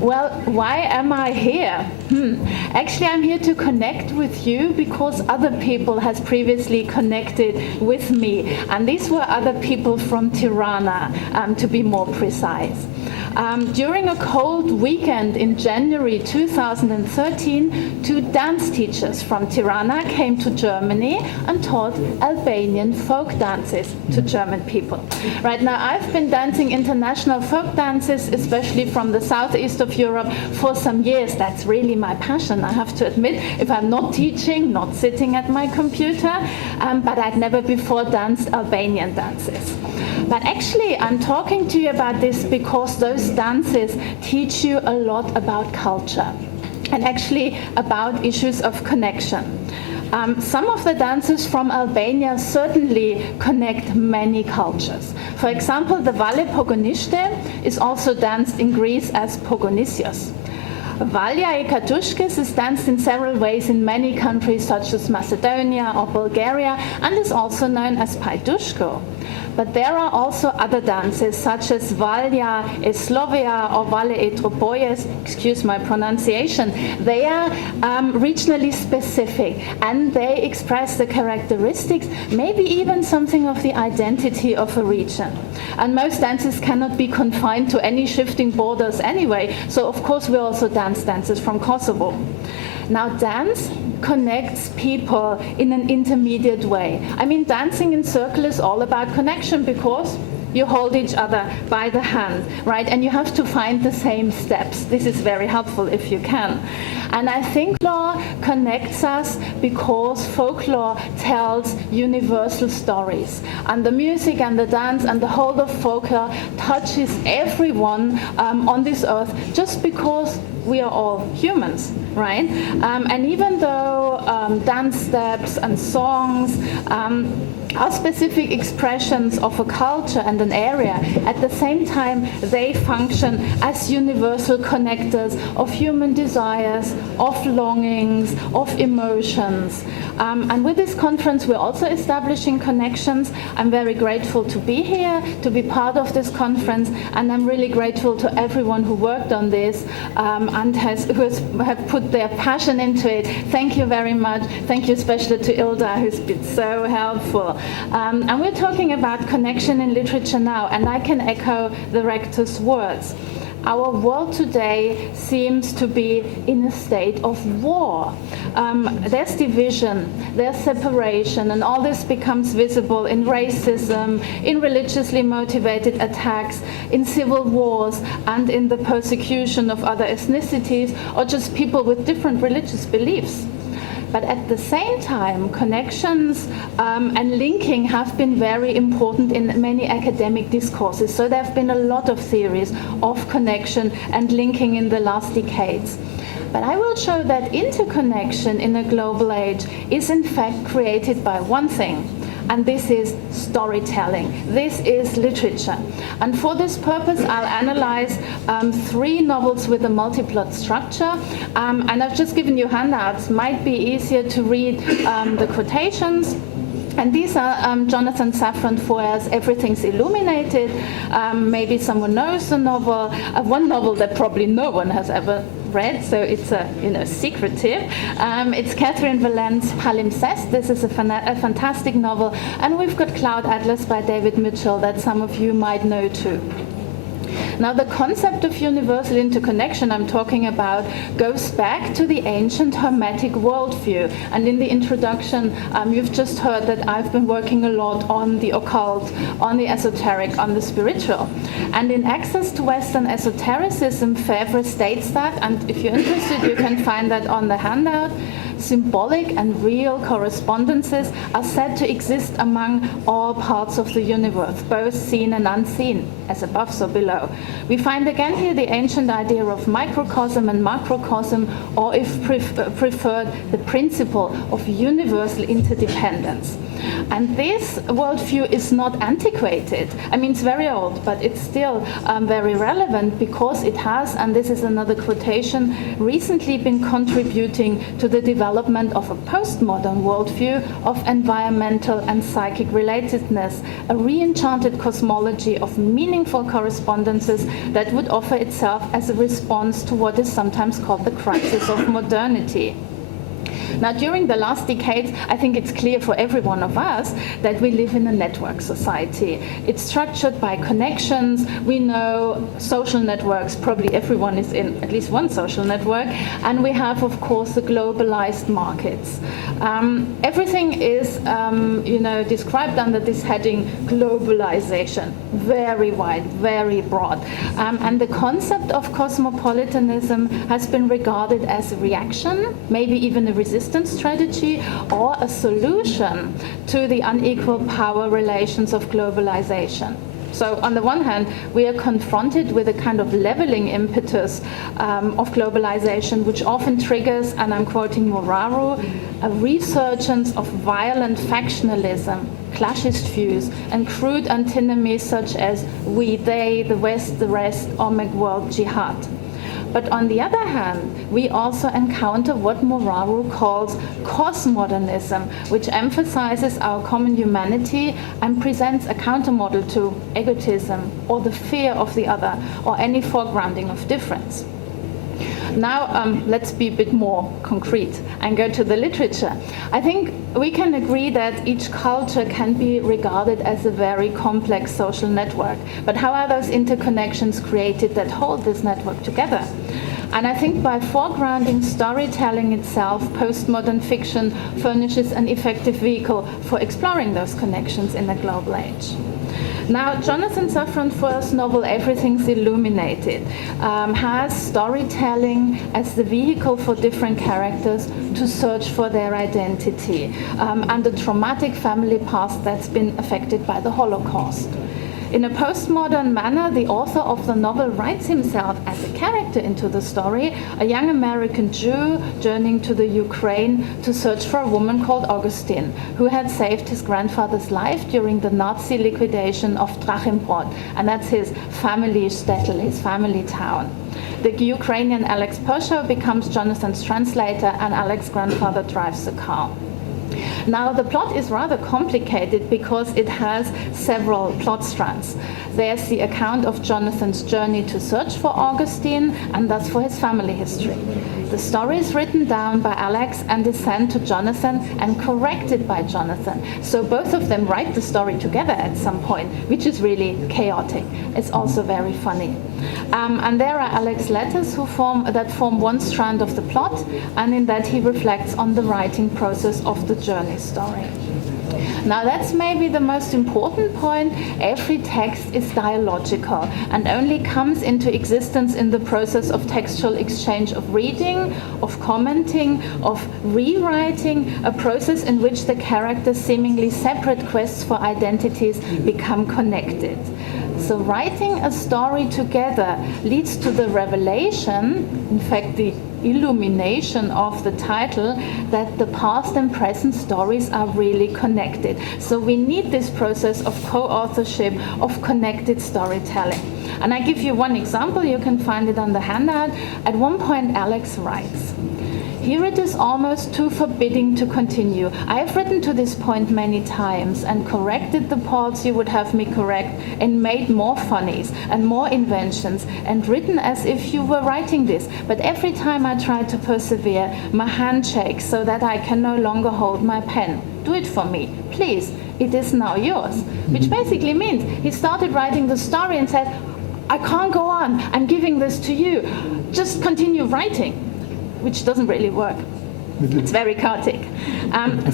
Well, why am I here? Actually, I'm here to connect with you because other people has previously connected with me, and these were other people from Tirana, to be more precise. During a cold weekend in January 2013, two dance teachers from Tirana came to Germany and taught Albanian folk dances to German people. Right now, I've been dancing international folk dances, especially from the southeast of Europe, for some years. That's really my passion, I have to admit, if I'm not teaching, not sitting at my computer, but I'd never before danced Albanian dances. But actually, I'm talking to you about this because those dances teach you a lot about culture and actually about issues of connection. Some of the dances from Albania certainly connect many cultures. For example, the Valle Pogoniste is also danced in Greece as Pogonisios. Valja e Katushkis is danced in several ways in many countries such as Macedonia or Bulgaria and is also known as Pajdushko. But there are also other dances such as Valja e Slovia or Valle e Tropojes, excuse my pronunciation. They are regionally specific and they express the characteristics, maybe even something of the identity of a region. And most dances cannot be confined to any shifting borders anyway, so of course we also dance dances from Kosovo. Now, dance connects people in an intermediate way. I mean, dancing in circle is all about connection because you hold each other by the hand, right? And you have to find the same steps. This is very helpful if you can. And I think folklore connects us because folklore tells universal stories. And the music and the dance and the whole of folklore touches everyone on this earth just because we are all humans, right? And even though dance steps and songs are specific expressions of a culture and an area, at the same time they function as universal connectors of human desires, of longings, of emotions. And with this conference we're also establishing connections. I'm very grateful to be here, to be part of this conference, and I'm really grateful to everyone who worked on this and have put their passion into it. Thank you very much. Thank you especially to Ilda, who's been so helpful. And we're talking about connection in literature now, and I can echo the rector's words. Our world today seems to be in a state of war. There's division, there's separation, and all this becomes visible in racism, in religiously motivated attacks, in civil wars, and in the persecution of other ethnicities or just people with different religious beliefs. But at the same time, connections and linking have been very important in many academic discourses. So there have been a lot of theories of connection and linking in the last decades. But I will show that interconnection in a global age is in fact created by one thing, and this is storytelling. This is literature. And for this purpose, I'll analyze 3 novels with a multi-plot structure. And I've just given you handouts. Might be easier to read the quotations. And these are Jonathan Safran Foer's Everything's Illuminated. Maybe someone knows the novel. One novel that probably no one has ever read, so it's a secretive. It's Catherine Valent's Palimpsest. This is a fantastic novel. And we've got Cloud Atlas by David Mitchell that some of you might know too. Now, the concept of universal interconnection I'm talking about goes back to the ancient Hermetic worldview. And in the introduction, you've just heard that I've been working a lot on the occult, on the esoteric, on the spiritual. And in Access to Western Esotericism, Febvre states that, and if you're interested, you can find that on the handout. Symbolic and real correspondences are said to exist among all parts of the universe, both seen and unseen, as above so below. We find again here the ancient idea of microcosm and macrocosm, or if preferred, the principle of universal interdependence. And this worldview is not antiquated. I mean, it's very old, but it's still very relevant because it has, and this is another quotation, recently been contributing to the development development of a postmodern worldview of environmental and psychic relatedness, a re-enchanted cosmology of meaningful correspondences that would offer itself as a response to what is sometimes called the crisis of modernity. Now, during the last decades, I think it's clear for every one of us that we live in a network society. It's structured by connections. We know social networks, probably everyone is in at least one social network, and we have, of course, the globalized markets. Everything is, described under this heading, globalization, very wide, very broad. And the concept of cosmopolitanism has been regarded as a reaction, maybe even a resistance strategy, or a solution to the unequal power relations of globalization. So on the one hand, we are confronted with a kind of leveling impetus of globalization, which often triggers, and I'm quoting Moraru, a resurgence of violent factionalism, clashist views, and crude antinomies such as we, they, the West, the rest, or McWorld jihad. But on the other hand, we also encounter what Moraru calls cosmodernism, which emphasizes our common humanity and presents a countermodel to egotism or the fear of the other or any foregrounding of difference. Now, let's be a bit more concrete and go to the literature. I think we can agree that each culture can be regarded as a very complex social network. But how are those interconnections created that hold this network together? And I think by foregrounding storytelling itself, postmodern fiction furnishes an effective vehicle for exploring those connections in a global age. Now, Jonathan Safran's first novel, Everything's Illuminated, has storytelling as the vehicle for different characters to search for their identity and the traumatic family past that's been affected by the Holocaust. In a postmodern manner, the author of the novel writes himself as a character into the story, a young American Jew journeying to the Ukraine to search for a woman called Augustine, who had saved his grandfather's life during the Nazi liquidation of Drachenbrod, and that's his family shtetl, his family town. The Ukrainian Alex Pershaw becomes Jonathan's translator, and Alex's grandfather drives the car. Now, the plot is rather complicated because it has several plot strands. There's the account of Jonathan's journey to search for Augustine, and thus for his family history. The story is written down by Alex and is sent to Jonathan and corrected by Jonathan. So both of them write the story together at some point, which is really chaotic. It's also very funny. And there are Alex's letters that form one strand of the plot, and in that he reflects on the writing process of the journey story. Now, that's maybe the most important point. Every text is dialogical and only comes into existence in the process of textual exchange of reading, of commenting, of rewriting, a process in which the characters' seemingly separate quests for identities become connected. So writing a story together leads to the revelation, in fact the illumination of the title, that the past and present stories are really connected. So we need this process of co-authorship, of connected storytelling. And I give you one example, you can find it on the handout. At one point Alex writes, "Here it is almost too forbidding to continue. I have written to this point many times and corrected the parts you would have me correct and made more funnies and more inventions and written as if you were writing this. But every time I try to persevere, my hand shakes so that I can no longer hold my pen. Do it for me, please. It is now yours." Which basically means he started writing the story and said, "I can't go on. I'm giving this to you. Just continue writing." Which doesn't really work. It's very chaotic.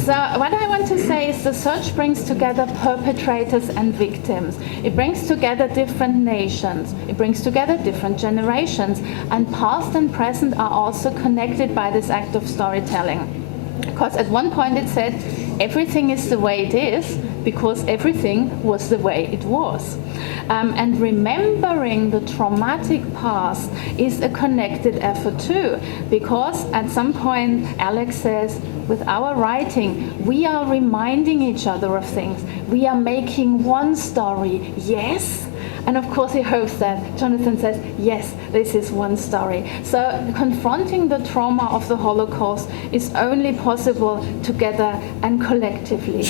So what I want to say is the search brings together perpetrators and victims. It brings together different nations. It brings together different generations. And past and present are also connected by this act of storytelling. Because at one point it said, everything is the way it is because everything was the way it was. And remembering the traumatic past is a connected effort too, because at some point Alex says, with our writing, we are reminding each other of things. We are making one story, yes, And of course he hopes that Jonathan says, yes, this is one story. So confronting the trauma of the Holocaust is only possible together and collectively.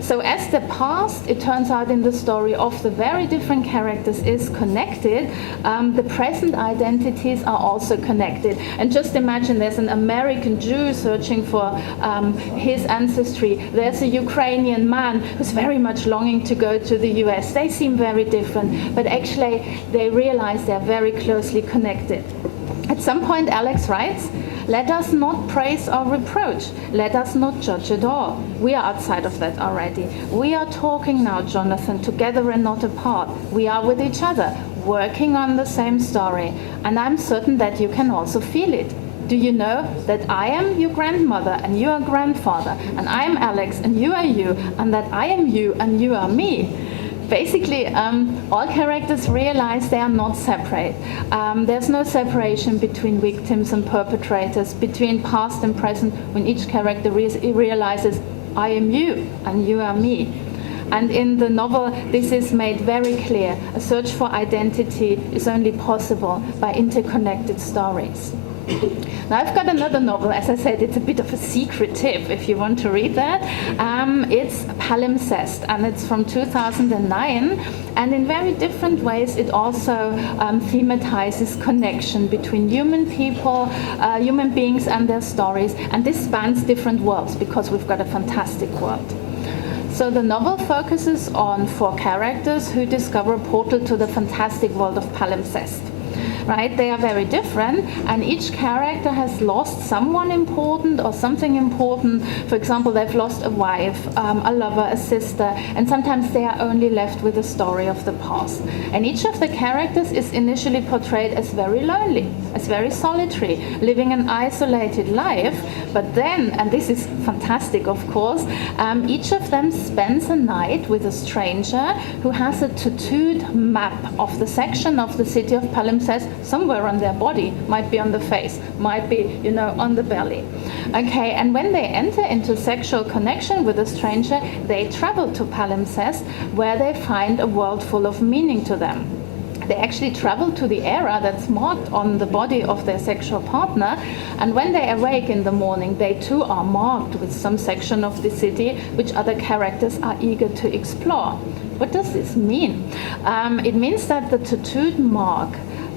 So as the past, it turns out in the story of the very different characters, is connected, the present identities are also connected. And just imagine there's an American Jew searching for his ancestry. There's a Ukrainian man who's very much longing to go to the US. They seem very different, but actually they realize they're very closely connected. At some point, Alex writes, "Let us not praise or reproach. Let us not judge at all." We are outside of that already. We are talking now, Jonathan, together and not apart. We are with each other, working on the same story. And I'm certain that you can also feel it. Do you know that I am your grandmother and you are grandfather, and I am Alex and you are you, and that I am you and you are me? Basically, all characters realize they are not separate. There's no separation between victims and perpetrators, between past and present, when each character realizes, I am you and you are me. And in the novel, this is made very clear. A search for identity is only possible by interconnected stories. Now I've got another novel. As I said, it's a bit of a secret tip if you want to read that. It's Palimpsest, and it's from 2009. And in very different ways, it also thematizes connection between human people, human beings and their stories. And this spans different worlds because we've got a fantastic world. So the novel focuses on 4 characters who discover a portal to the fantastic world of Palimpsest. Right? They are very different, and each character has lost someone important or something important. For example, they've lost a wife, a lover, a sister, and sometimes they are only left with a story of the past. And each of the characters is initially portrayed as very lonely, as very solitary, living an isolated life. But then, and this is fantastic of course, each of them spends a night with a stranger who has a tattooed map of the section of the city of Palimpsest somewhere on their body, might be on the face, might be, on the belly. Okay, and when they enter into sexual connection with a stranger, they travel to Palimpsest, where they find a world full of meaning to them. They actually travel to the area that's marked on the body of their sexual partner, and when they awake in the morning, they too are marked with some section of the city which other characters are eager to explore. What does this mean? It means that the tattooed mark,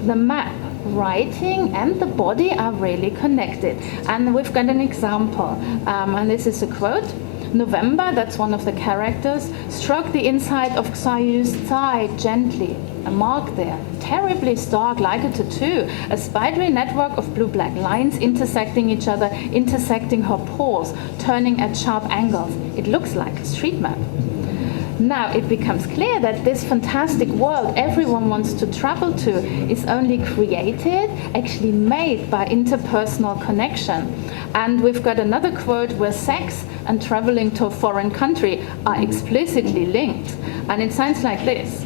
the map, writing and the body are really connected. And we've got an example, and this is a quote. "November," that's one of the characters, "struck the inside of Xayu's thigh gently. A mark there, terribly stark like a tattoo, a spidery network of blue-black lines intersecting each other, intersecting her pores, turning at sharp angles. It looks like a street map." Now it becomes clear that this fantastic world everyone wants to travel to is only created, actually made by interpersonal connection. And we've got another quote where sex and traveling to a foreign country are explicitly linked. And it sounds like this.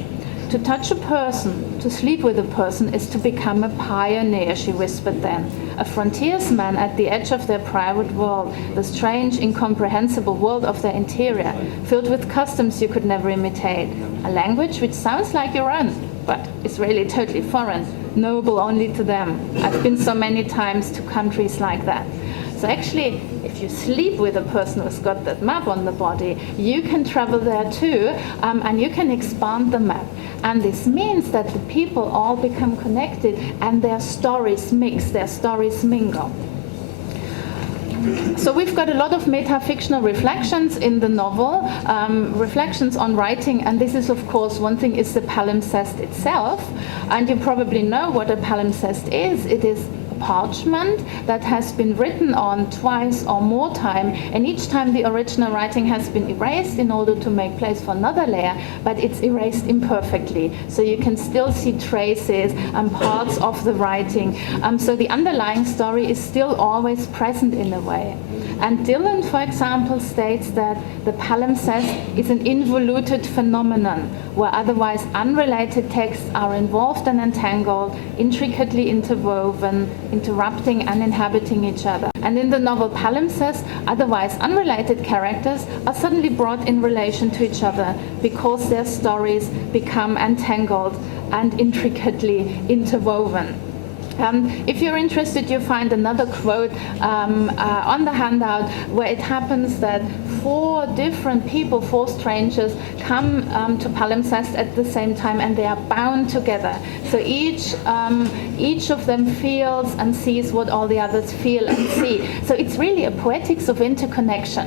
"To touch a person, to sleep with a person, is to become a pioneer," she whispered then. "A frontiersman at the edge of their private world, the strange, incomprehensible world of their interior, filled with customs you could never imitate. A language which sounds like your own, but is really totally foreign, knowable only to them. I've been so many times to countries like that." So actually, if you sleep with a person who's got that map on the body, you can travel there too, and you can expand the map. And this means that the people all become connected and their stories mix, their stories mingle. So we've got a lot of meta-fictional reflections in the novel, reflections on writing, and this is of course one thing is the palimpsest itself, and you probably know what a palimpsest is. It is parchment that has been written on twice or more time, and each time the original writing has been erased in order to make place for another layer, but it's erased imperfectly, so you can still see traces and parts of the writing. So the underlying story is still always present in a way. And Dylan, for example, states that the palimpsest is an involuted phenomenon where otherwise unrelated texts are involved and entangled, intricately interwoven, interrupting and inhabiting each other. And in the novel Palimpsest, otherwise unrelated characters are suddenly brought in relation to each other because their stories become entangled and intricately interwoven. If you're interested, you find another quote on the handout where it happens that 4 different people, 4 strangers, come to Palimpsest at the same time, and they are bound together. So each of them feels and sees what all the others feel and see. So it's really a poetics of interconnection.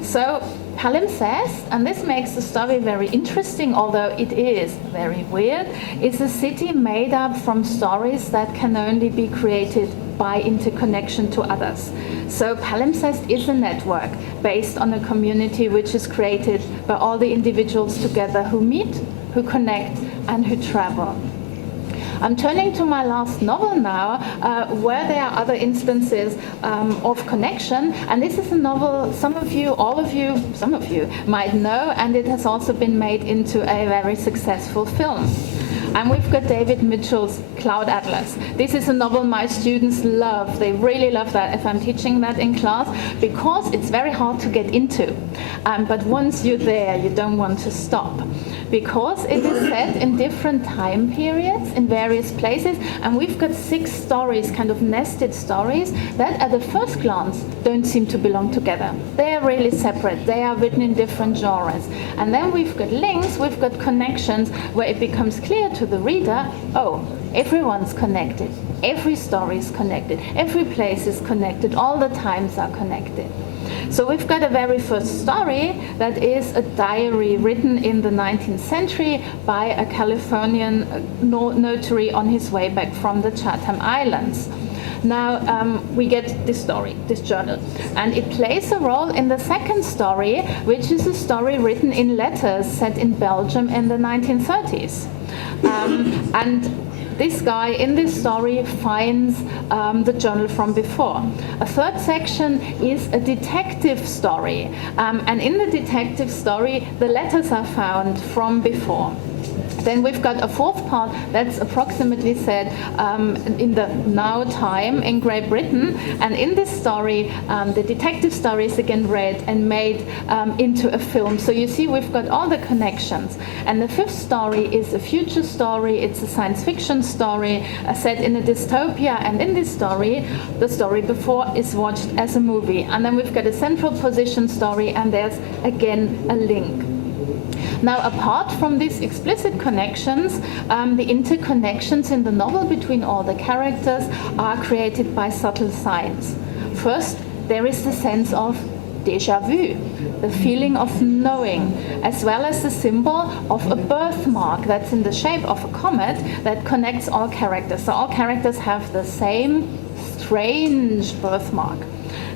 So Palimpsest, and this makes the story very interesting, although it is very weird, is a city made up from stories that can only be created by interconnection to others. So Palimpsest is a network based on a community which is created by all the individuals together who meet, who connect, and who travel. I'm turning to my last novel now, where there are other instances of connection, and this is a novel some of you might know, and it has also been made into a very successful film. And we've got David Mitchell's Cloud Atlas. This is a novel my students love. They really love that if I'm teaching that in class, because it's very hard to get into. But once you're there, you don't want to stop, because it is set in different time periods in various places, and we've got 6 stories, kind of nested stories, that at the first glance don't seem to belong together. They are really separate. They are written in different genres. And then we've got links, we've got connections, where it becomes clear to the reader, oh, everyone's connected. Every story is connected. Every place is connected. All the times are connected. So we've got a very first story that is a diary written in the 19th century by a Californian notary on his way back from the Chatham Islands. Now we get this story, this journal, and it plays a role in the second story, which is a story written in letters set in Belgium in the 1930s. And this guy in this story finds the journal from before. A third section is a detective story, and in the detective story the letters are found from before. Then we've got a fourth part that's approximately set in the now time in Great Britain, and in this story the detective story is again read and made into a film. So you see we've got all the connections. And the fifth story is a future story. It's a science fiction story set in a dystopia, and in this story the story before is watched as a movie. And then we've got a central position story, and there's again a link. Now, apart from these explicit connections, the interconnections in the novel between all the characters are created by subtle signs. First, there is the sense of déjà vu, the feeling of knowing, as well as the symbol of a birthmark that's in the shape of a comet that connects all characters. So all characters have the same strange birthmark.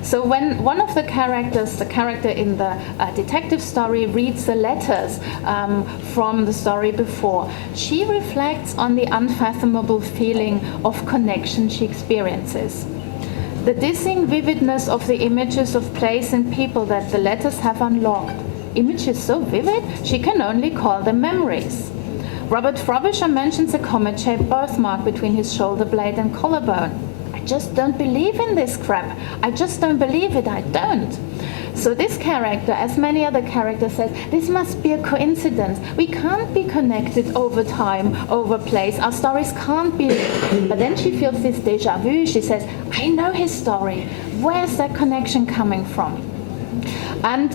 So when one of the characters, the character in the detective story, reads the letters from the story before, she reflects on the unfathomable feeling of connection she experiences. The dizzying vividness of the images of place and people that the letters have unlocked. Images so vivid, she can only call them memories. Robert Frobisher mentions a comet-shaped birthmark between his shoulder blade and collarbone. I just don't believe in this crap. I just don't believe it. I don't. So this character, as many other characters, says, this must be a coincidence. We can't be connected over time, over place. Our stories can't be linked. But then she feels this déjà vu. She says, I know his story. Where's that connection coming from? And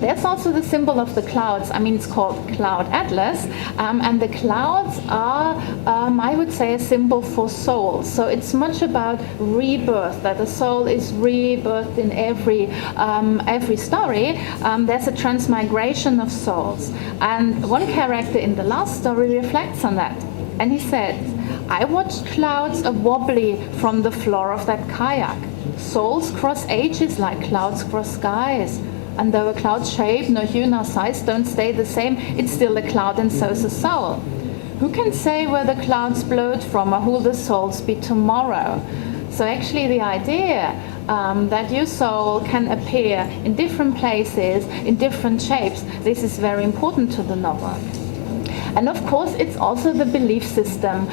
there's also the symbol of the clouds. I mean, it's called Cloud Atlas. And the clouds are, I would say, a symbol for soul. So it's much about rebirth, that the soul is rebirthed in every story. There's a transmigration of souls. And one character in the last story reflects on that. And he said, I watched clouds wobbly from the floor of that kayak. Souls cross ages like clouds cross skies. And though a cloud's shape, nor hue, nor size don't stay the same, it's still a cloud and so's a soul. Who can say where the clouds blowed from or who'll the souls be tomorrow? So actually the idea that your soul can appear in different places, in different shapes, this is very important to the novel. And of course, it's also the belief system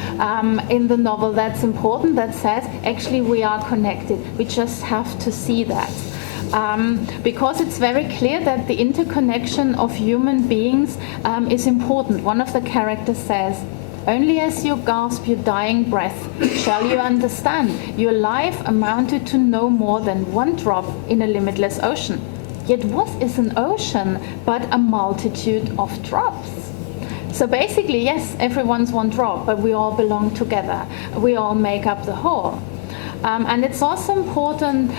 in the novel that's important, that says, actually, we are connected. We just have to see that. Because it's very clear that the interconnection of human beings is important. One of the characters says, "Only as you gasp your dying breath shall you understand your life amounted to no more than one drop in a limitless ocean. Yet what is an ocean but a multitude of drops?" So basically, yes, everyone's one drop, but we all belong together. We all make up the whole. And it's also important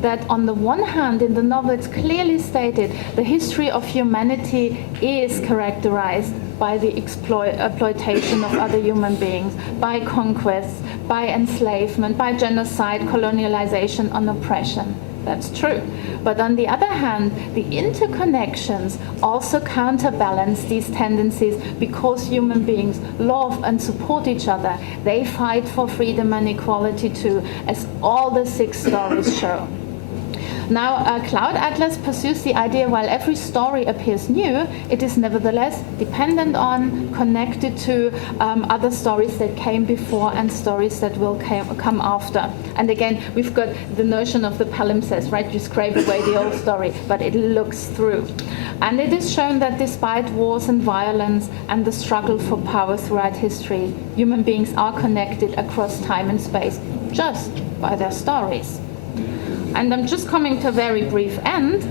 that on the one hand, in the novel, it's clearly stated the history of humanity is characterized by the exploitation of other human beings, by conquest, by enslavement, by genocide, colonialization, and oppression. That's true. But on the other hand, the interconnections also counterbalance these tendencies because human beings love and support each other. They fight for freedom and equality too, as all the 6 stories show. Now, Cloud Atlas pursues the idea while every story appears new, it is nevertheless dependent on, connected to other stories that came before and stories that will come after. And again, we've got the notion of the palimpsest, right? You scrape away the old story, but it looks through. And it is shown that despite wars and violence and the struggle for power throughout history, human beings are connected across time and space just by their stories. And I'm just coming to a very brief end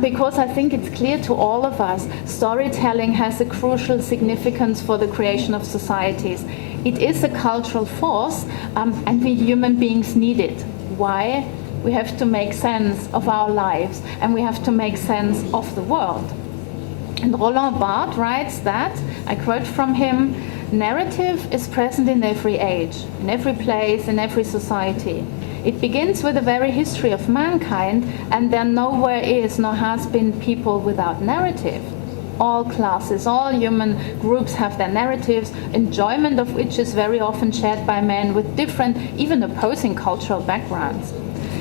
because I think it's clear to all of us storytelling has a crucial significance for the creation of societies. It is a cultural force and we human beings need it. Why? We have to make sense of our lives and we have to make sense of the world. And Roland Barthes writes that, I quote from him, "Narrative is present in every age, in every place, in every society. It begins with the very history of mankind, and there nowhere is nor has been people without narrative. All classes, all human groups have their narratives, enjoyment of which is very often shared by men with different, even opposing cultural backgrounds.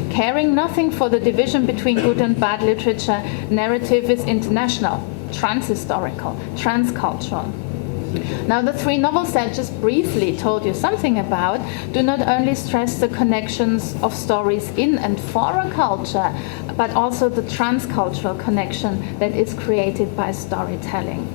Caring nothing for the division between good and bad literature, narrative is international, transhistorical, transcultural." Now, the 3 novels that I just briefly told you something about do not only stress the connections of stories in and for a culture, but also the transcultural connection that is created by storytelling.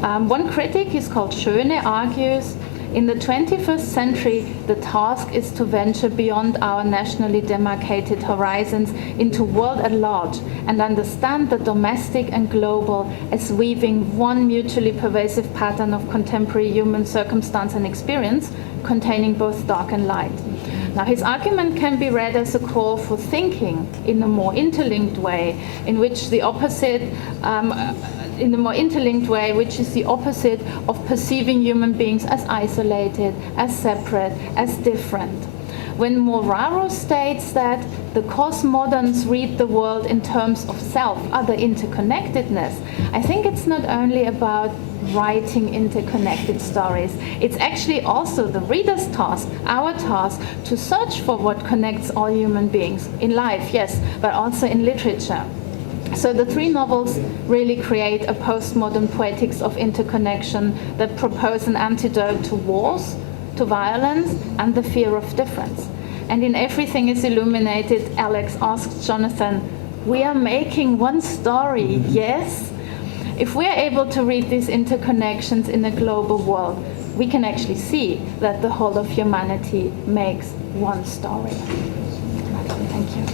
One critic, he's called Schöne, argues, "In the 21st century, the task is to venture beyond our nationally demarcated horizons into world at large and understand the domestic and global as weaving one mutually pervasive pattern of contemporary human circumstance and experience, containing both dark and light." Now, his argument can be read as a call for thinking in a more interlinked way, which is the opposite of perceiving human beings as isolated, as separate, as different. When Moraro states that the cosmoderns read the world in terms of self, other interconnectedness, I think it's not only about writing interconnected stories. It's actually also the reader's task, our task, to search for what connects all human beings in life, yes, but also in literature. So the 3 novels really create a postmodern poetics of interconnection that propose an antidote to wars, to violence, and the fear of difference. And in Everything is Illuminated, Alex asks Jonathan, "We are making one story, yes?" If we are able to read these interconnections in a global world, we can actually see that the whole of humanity makes one story. Thank you.